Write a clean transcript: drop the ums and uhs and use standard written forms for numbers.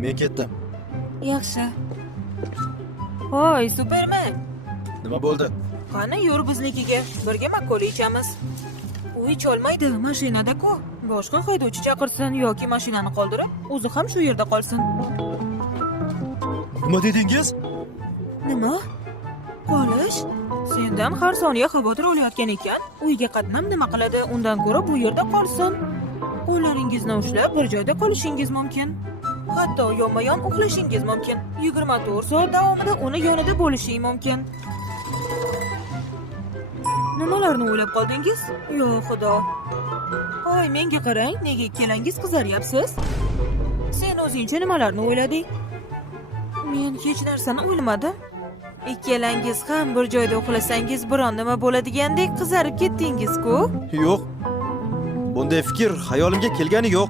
Men ketdim. Yaxshi. Hoy, Superman. Nima bo'ldi? Qani yur biznikiga. Birga makoli ichamiz. U icholmaydi, mashinada-ku. Boshqa haydovchi chaqirsin yoki mashinani qoldirib, o'zi ham shu yerda qolsin. Nima dedingiz? Nima? Qolish? Sendan har soniya xavotir olayotgan ekan, uyga qatnab nima qiladi? Undan ko'ra bu yerda qolsin. Qo'llaringizni ushlab bir joyda qolishingiz mumkin. Hatto yonma-yon uxlashingiz mumkin. 24 soat davomida uni yonida bo'lishing mumkin. Nimalarni o'ylab qoldingiz? Yo xudo. Hoy, menga qarang, nega ikkalangiz qizaryapsiz? Sen o'zingcha nimalarni o'ylading? Men hech narsani o'ylamadim. Ikkalangiz ham bir joyda uxlasangiz biron nima bo'ladigandek qizarib ketdingiz-ku. Yo'q. Bunday fikr hayolimga kelgani yo'q.